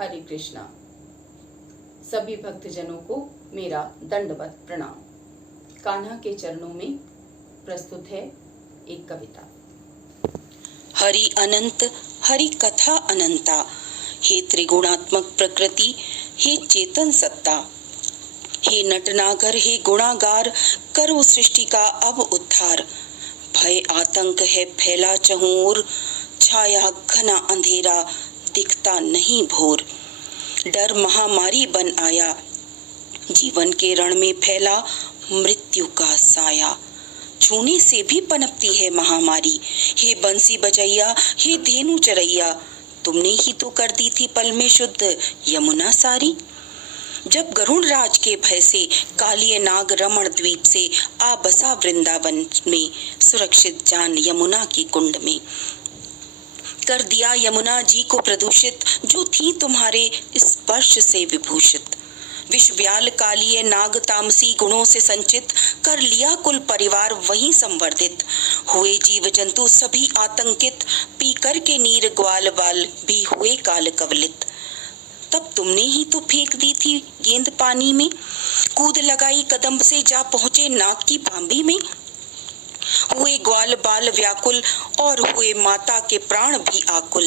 हरे कृष्णा। सभी भक्तजनों को मेरा दंडवत प्रणाम। कान्हा के चरणों में प्रस्तुत है एक कविता। हरि अनंत हरि कथा अनंता, हे त्रिगुणात्मक प्रकृति, हे चेतन सत्ता, हे नटनागर, हे गुणागार, करो सृष्टि का अब उद्धार। भय आतंक है फैला चहुओर, छाया घना अंधेरा, दिखता नहीं भोर। डर महामारी बन आया, जीवन के रण में फैला मृत्यु का साया। छूने से भी पनपती है महामारी, हे बंसी बजैया, हे धेनु चरैया, तुमने ही तो कर दी थी पल में शुद्ध यमुना सारी। जब गरुड़ राज के भय से कालिए नाग रमण द्वीप से आ बसा वृंदावन में, सुरक्षित जान यमुना की कुंड में। कर दिया यमुना जी को प्रदूषित, जो थी तुम्हारे स्पर्श से विभूषित। विष व्याल कालिए नाग तामसी गुणों से संचित, कर लिया कुल परिवार वहीं संवर्धित। हुए जीव जंतु सभी आतंकित, पी कर के नीर ग्वाल बाल भी हुए काल कवलित। तब तुमने ही तो फेंक दी थी गेंद पानी में, कूद लगाई कदम से जा पहुंचे नाग की भांभी में। हुए ग्वाल बाल व्याकुल और हुए माता के प्राण भी आकुल।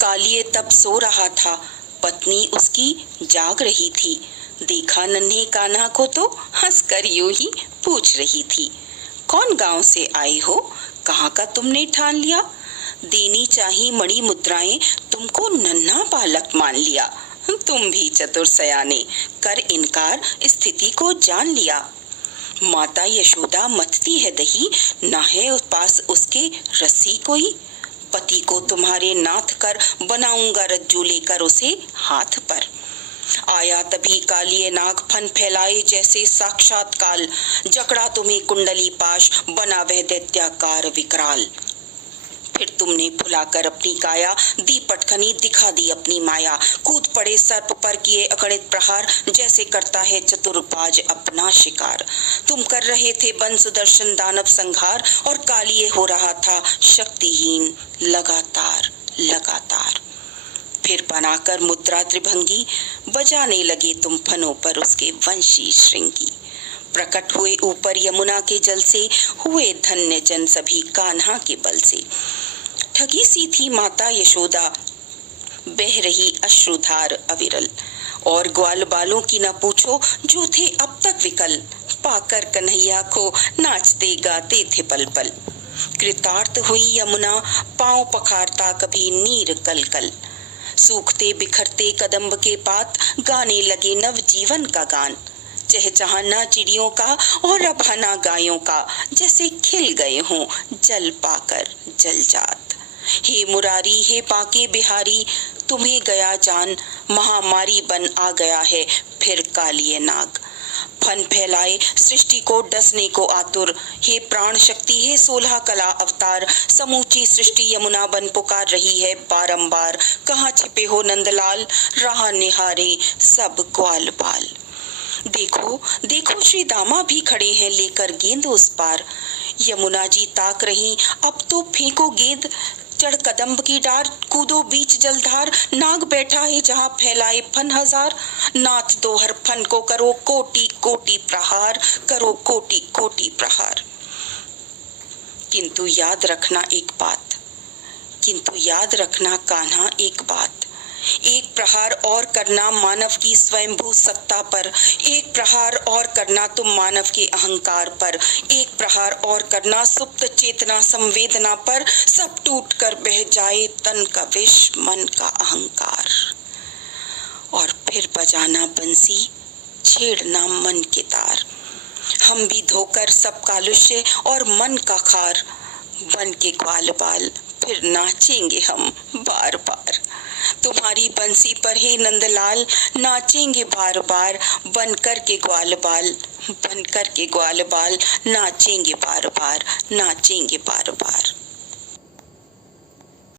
कालिए तब सो रहा था, पत्नी उसकी जाग रही थी। देखा नन्हे कान्हा को तो हंसकर यूं ही पूछ रही थी, कौन गांव से आई हो, कहाँ का तुमने ठान लिया। देनी चाही मणि मुद्राएं, तुमको नन्हा बालक मान लिया। तुम भी चतुर सयाने, कर इनकार स्थिति को जान लिया। माता यशोदा मथती है दही, ना है पास उसके रस्सी कोई। पति को तुम्हारे नाथ कर बनाऊंगा रज्जू लेकर उसे हाथ पर। आया तभी कालिए नाग फन फैलाए जैसे साक्षात काल, जकड़ा तुम्हें कुंडली पाश बना वह दैत्याकार विकराल। फिर तुमने फुलाकर अपनी काया, दी पटखनी दिखा दी अपनी माया। कूद पड़े सर्प पर किए अगणित प्रहार, जैसे करता है चतुरबाज अपना शिकार। तुम कर रहे थे बन सुदर्शन दानव संहार, और कालिए हो रहा था शक्तिहीन लगातार लगातार। फिर बनाकर मुद्रा त्रिभंगी, बजाने लगे तुम फनों पर उसके वंशी श्रृंगी। प्रकट हुए ऊपर यमुना के जल से, हुए धन्य जन सभी कान्हा के बल से। ठगी सी थी माता यशोदा, बह रही अश्रुधार अविरल। और ग्वाल बालों की न पूछो, जो थे अब तक विकल। पाकर कन्हैया को नाचते गाते थे पल पल। कृतार्थ हुई यमुना, पांव पखारता कभी नीर कल कल। सूखते बिखरते कदम्ब के पात, गाने लगे नव जीवन का गान। चहचहाना चिड़ियों का और रभाना गायों का, जैसे खिल गए हों जल पाकर जल जात। हे मुरारी हे बांके बिहारी, तुम्हें गया जान, महामारी बन आ गया है फिर कालिए नाग। फन फैलाए सृष्टि को डसने को आतुर, हे प्राण शक्ति हे 16 कला अवतार। समूची सृष्टि यमुना बन पुकार रही है बारंबार। कहाँ छिपे हो नंदलाल, राह निहारे सब ग्वाल बाल। देखो देखो श्री दामा भी खड़े हैं लेकर गेंद उस पार। यमुना जी ताक रही, अब तो फेंको गेंद, चढ़ कदम्ब की डार, कूदो बीच जलधार। नाग बैठा है जहाँ फैलाए फन हजार, नाथ दोहर फन को करो कोटि कोटि प्रहार, करो कोटि कोटि प्रहार। किंतु याद रखना एक बात, किंतु याद रखना कान्हा एक बात। एक प्रहार और करना मानव की स्वयंभू सत्ता पर, एक प्रहार और करना तुम मानव के अहंकार पर। एक प्रहार और करना सुप्त चेतना संवेदना पर, सब टूट कर बह जाए तन का विष मन का अहंकार। और फिर बजाना बंसी, छेड़ना मन के तार। हम भी धोकर सब कालुष्य और मन का खार, बन के ग्वाल बाल फिर नाचेंगे हम बार बार। तुम्हारी बंसी पर हे नंदलाल, नाचेंगे बार बार। बन कर के ग्वाल बाल, बन कर के ग्वाल बाल, नाचेंगे बार बार, नाचेंगे बार बार।